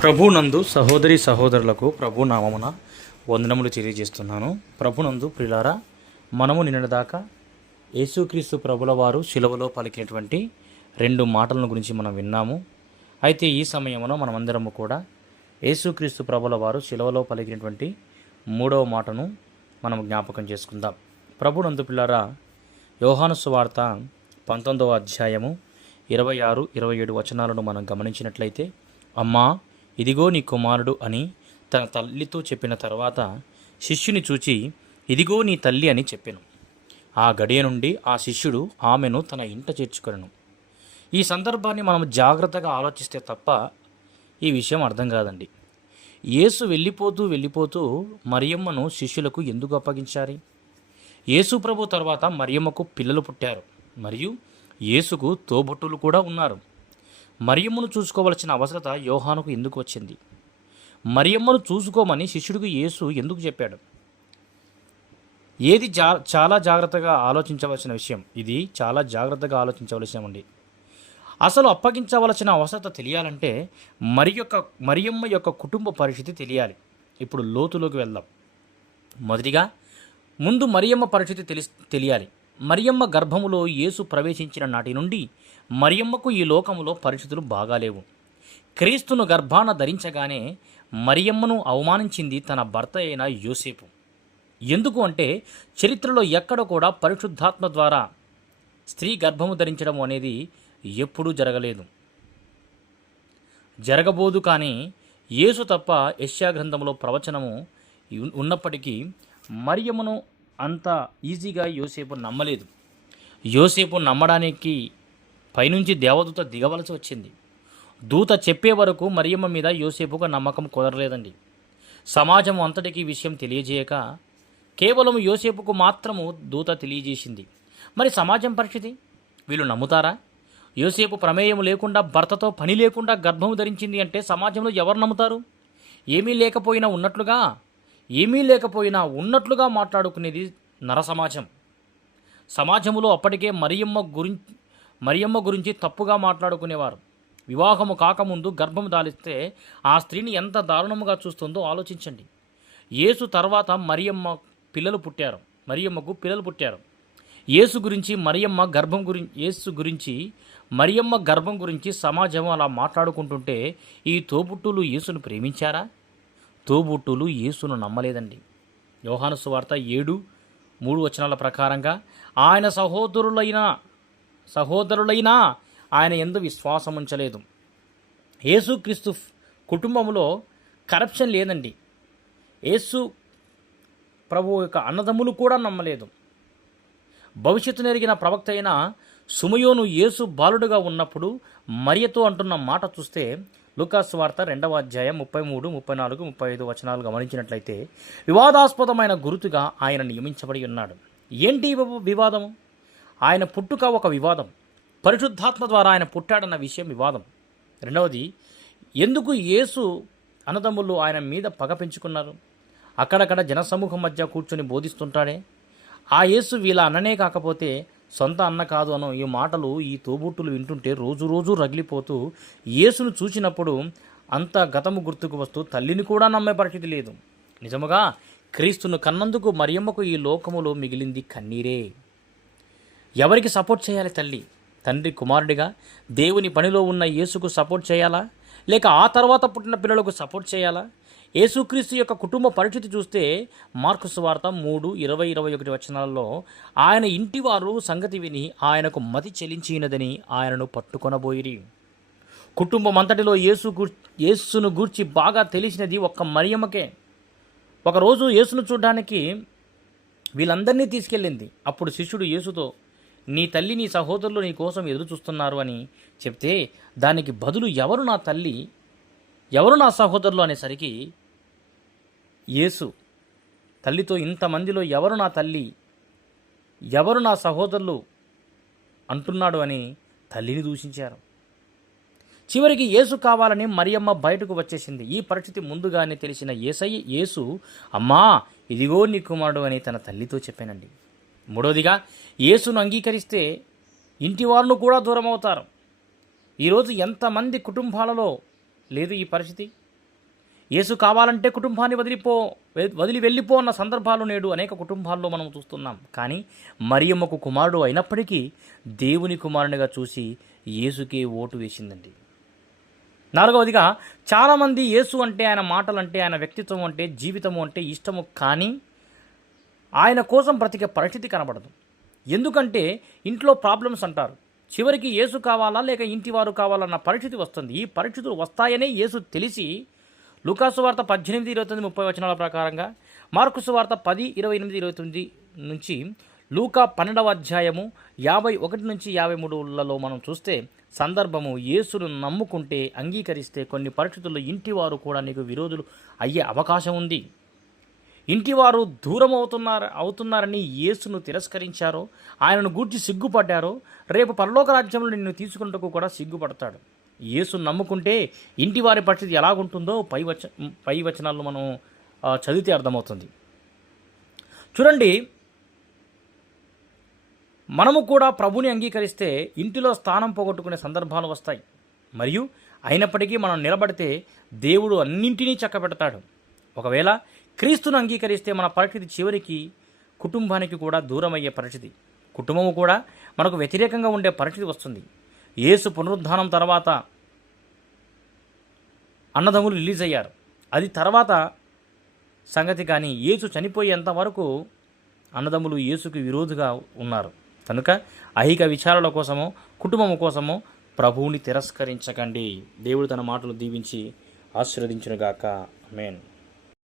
ప్రభునందు సహోదరి సహోదరులకు ప్రభు నామమున వందనములు తెలియజేస్తున్నాను. ప్రభునందు ప్రిలారా, మనము నిన్నటిదాకా యేసుక్రీస్తు ప్రభుల వారు శిలువలో పలికినటువంటి 2 మాటలను గురించి మనం విన్నాము. అయితే ఈ సమయమున మనమందరము కూడా యేసుక్రీస్తు ప్రభుల వారు శిలువలో పలికినటువంటి 3వ మాటను మనం జ్ఞాపకం చేసుకుందాం. ప్రభునందు ప్రిలారా, యోహాను సువార్త 19వ అధ్యాయము 26, 27 వచనాలను మనం గమనించినట్లయితే, అమ్మా ఇదిగో నీ కుమారుడు అని తన తల్లితో చెప్పిన తర్వాత శిష్యుని చూచి ఇదిగో నీ తల్లి అని చెప్పెను. ఆ గడియ నుండి ఆ శిష్యుడు ఆమెను తన ఇంట చేర్చుకొనెను. ఈ సందర్భాన్ని మనం జాగ్రత్తగా ఆలోచిస్తే తప్ప ఈ విషయం అర్థం కాదండి. యేసు వెళ్ళిపోతూ మరియమ్మను శిష్యులకు ఎందుకు అప్పగించారు? యేసు ప్రభు తర్వాత మరియమ్మకు పిల్లలు పుట్టారు, మరియు యేసుకు తోబుట్టులు కూడా ఉన్నారు. మరియమ్మను చూసుకోవలసిన అవసరత యోహానుకు ఎందుకు వచ్చింది? మరియమ్మను చూసుకోమని శిష్యుడికి యేసు ఎందుకు చెప్పాడు? ఏది చాలా జాగ్రత్తగా ఆలోచించవలసిన విషయం. ఇది చాలా జాగ్రత్తగా ఆలోచించవలసిన అండి. అసలు అప్పగించవలసిన అవసరత తెలియాలంటే మరియమ్మ యొక్క కుటుంబ పరిస్థితి తెలియాలి. ఇప్పుడు లోతులోకి వెళ్దాం. మొదటిగా ముందు మరియమ్మ పరిస్థితి తెలియాలి. మరియమ్మ గర్భములో యేసు ప్రవేశించిన నాటి నుండి మరియమ్మకు ఈ లోకములో పరిస్థితులు బాగాలేవు. క్రీస్తును గర్భాన ధరించగానే మరియమ్మను అవమానించింది తన భర్త అయిన యోసేపు. ఎందుకు అంటే చరిత్రలో ఎక్కడ కూడా పరిశుద్ధాత్మ ద్వారా స్త్రీ గర్భము ధరించడం అనేది ఎప్పుడూ జరగలేదు, జరగబోదు. కానీ యేసు తప్ప యెషయా గ్రంథంలో ప్రవచనము ఉన్నప్పటికీ మరియమ్మను అంత ఈజీగా యోసేపు నమ్మలేదు. యోసేపు నమ్మడానికి పైనుంచి దేవదూత దిగవలసి వచ్చింది. దూత చెప్పే వరకు మరియమ్మ మీద యోసేపుకు నమ్మకం కుదరలేదండి. సమాజం అంతటికీ విషయం తెలియజేయక కేవలం యోసేపుకు మాత్రము దూత తెలియజేసింది. మరి సమాజం పరిస్థితి? వీళ్ళు నమ్ముతారా? యోసేపు ప్రమేయం లేకుండా, భర్తతో పని లేకుండా గర్భము ధరించింది అంటే సమాజంలో ఎవరు నమ్ముతారు? ఏమీ లేకపోయినా ఉన్నట్లుగా మాట్లాడుకునేది నర సమాజం. సమాజంలో అప్పటికే మరియమ్మ గురించి తప్పుగా మాట్లాడుకునేవారు. వివాహము కాకముందు గర్భము దాలిస్తే ఆ స్త్రీని ఎంత దారుణముగా చూస్తుందో ఆలోచించండి. యేసు తర్వాత మరియమ్మకు పిల్లలు పుట్టారు. యేసు మరియమ్మ గర్భం గురించి సమాజం అలా మాట్లాడుకుంటుంటే ఈ తోబుట్టులు యేసును ప్రేమించారా? తోబుట్టులు యేసును నమ్మలేదండి. యోహాను సువార్త 7:3 వచనాల ప్రకారంగా ఆయన సహోదరులైనా ఆయన యందు విశ్వాసం ఉంచలేదు. యేసుక్రీస్తు కుటుంబంలో కరప్షన్ లేదండి. యేసు ప్రభు యొక్క అన్నదమ్ములు కూడా నమ్మలేదు. భవిష్యత్తు నెరిగిన ప్రవక్త అయిన సుమయోను యేసు బాలుడుగా ఉన్నప్పుడు మరియతో అంటున్న మాట చూస్తే లూకాసు వార్త 2వ అధ్యాయం 33, 34, 35 వచనాలు గమనించినట్లయితే వివాదాస్పదమైన గురుతుగా ఆయన నియమించబడి ఉన్నాడు. ఏంటి వివాదము? ఆయన పుట్టుక ఒక వివాదం. పరిశుద్ధాత్మ ద్వారా ఆయన పుట్టాడన్న విషయం వివాదం. రెండవది, ఎందుకు యేసు అన్నదమ్ములు ఆయన మీద పగ పెంచుకున్నారు? అక్కడక్కడ జనసమూహం మధ్య కూర్చొని బోధిస్తుంటాడే ఆ యేసు వీళ్ళ అన్ననే కాకపోతే సొంత అన్న కాదు అను ఈ మాటలు ఈ తోబుట్టులు వింటుంటే రోజు రగిలిపోతూ యేసును చూసినప్పుడు అంత గతము గుర్తుకు వస్తూ తల్లిని కూడా నమ్మే పరిస్థితి లేదు. నిజముగా క్రీస్తును కన్నందుకు మరియమ్మకు ఈ లోకములో మిగిలింది కన్నీరే. ఎవరికి సపోర్ట్ చేయాలి? తండ్రి కుమారుడిగా దేవుని పనిలో ఉన్న యేసుకు సపోర్ట్ చేయాలా, లేక ఆ తర్వాత పుట్టిన పిల్లలకు సపోర్ట్ చేయాలా? యేసుక్రీస్తు యొక్క కుటుంబ పరిస్థితి చూస్తే మార్కు సువార్త 3, 20, 21 వచనాలలో ఆయన ఇంటివారు సంగతి విని ఆయనకు మతి చెలించినదని ఆయనను పట్టుకొనబోయిరి. కుటుంబం అంతటిలో యేసును గూర్చి బాగా తెలిసినది ఒక్క మరియమ్మకే. ఒకరోజు యేసును చూడడానికి వీళ్ళందరినీ తీసుకెళ్ళింది. అప్పుడు శిష్యుడు యేసుతో, నీ తల్లి నీ సహోదరులు నీ కోసం ఎదురు చూస్తున్నారు అని చెప్తే దానికి బదులు ఎవరు నా తల్లి, ఎవరు నా సహోదరులు అనేసరికి యేసు తల్లితో ఇంతమందిలో ఎవరు నా తల్లి, ఎవరు నా సహోదరులు అంటున్నాడు అని తల్లిని దూషించారు. చివరికి యేసు కావాలని మరియమ్మ బయటకు వచ్చేసింది. ఈ పరిస్థితి ముందుగానే తెలిసిన యేసు అమ్మా ఇదిగో నీ కుమారుడు అని తన తల్లితో చెప్పానండి. మూడవదిగా, యేసును అంగీకరిస్తే ఇంటివారును కూడా దూరం అవుతారు. ఈరోజు ఎంతమంది కుటుంబాలలో లేదు ఈ పరిస్థితి? యేసు కావాలంటే కుటుంబాన్ని వదిలి వెళ్ళిపో అన్న సందర్భాలు నేడు అనేక కుటుంబాల్లో మనం చూస్తున్నాం. కానీ మరియమ్మకు కుమారుడు అయినప్పటికీ దేవుని కుమారునిగా చూసి యేసుకే ఓటు వేసిందండి. నాలుగవదిగా, చాలామంది యేసు అంటే, ఆయన మాటలంటే, ఆయన వ్యక్తిత్వం అంటే, జీవితము అంటే ఇష్టము, కానీ ఆయన కోసం బ్రతికే పరిస్థితి కనబడదు. ఎందుకంటే ఇంట్లో ప్రాబ్లమ్స్ అంటారు. చివరికి యేసు కావాలా లేక ఇంటి వారు కావాలన్న పరిస్థితి వస్తుంది. ఈ పరిస్థితులు వస్తాయనే యేసు తెలిసి లూకాసు వార్త 18:29-30 ప్రకారంగా, మార్కు సువార్త 10:28-29 నుంచి, లూకా 12వ అధ్యాయము 51-53లలో మనం చూస్తే సందర్భము, యేసును నమ్ముకుంటే, అంగీకరిస్తే కొన్ని పరిస్థితుల్లో ఇంటివారు కూడా నీకు విరోధులు అయ్యే అవకాశం ఉంది. ఇంటివారు దూరం అవుతున్నారని యేసును తిరస్కరించారో, ఆయనను గూర్చి సిగ్గుపడ్డారో, రేపు పరలోక రాజ్యంలో నిన్ను తీసుకుంటూ కూడా సిగ్గుపడతాడు. యేసును నమ్ముకుంటే ఇంటివారి పరిస్థితి ఎలాగుంటుందో పై వచనాల్లో మనం చదివితే అర్థమవుతుంది. చూడండి, మనము కూడా ప్రభుని అంగీకరిస్తే ఇంటిలో స్థానం పోగొట్టుకునే సందర్భాలు వస్తాయి. మరియు అయినప్పటికీ మనం నిలబడితే దేవుడు అన్నింటినీ చక్కబెడతాడు. ఒకవేళ క్రీస్తును అంగీకరిస్తే మన పరిస్థితి చివరికి కుటుంబానికి కూడా దూరమయ్యే పరిస్థితి, కుటుంబము కూడా మనకు వ్యతిరేకంగా ఉండే పరిస్థితి వస్తుంది. యేసు పునరుద్ధానం తర్వాత అన్నదమ్ములు రిలీజ్ అయ్యారు, అది తర్వాత సంగతి. కానీ యేసు చనిపోయేంత వరకు అన్నదమ్ములు యేసుకు విరోధిగా ఉన్నారు. కనుక ఐహిక విచారాల కోసమో కుటుంబము కోసమో ప్రభువుని తిరస్కరించకండి. దేవుడు తన మాటలు దీవించి ఆశీర్వదించునుగాక. ఆమేన్.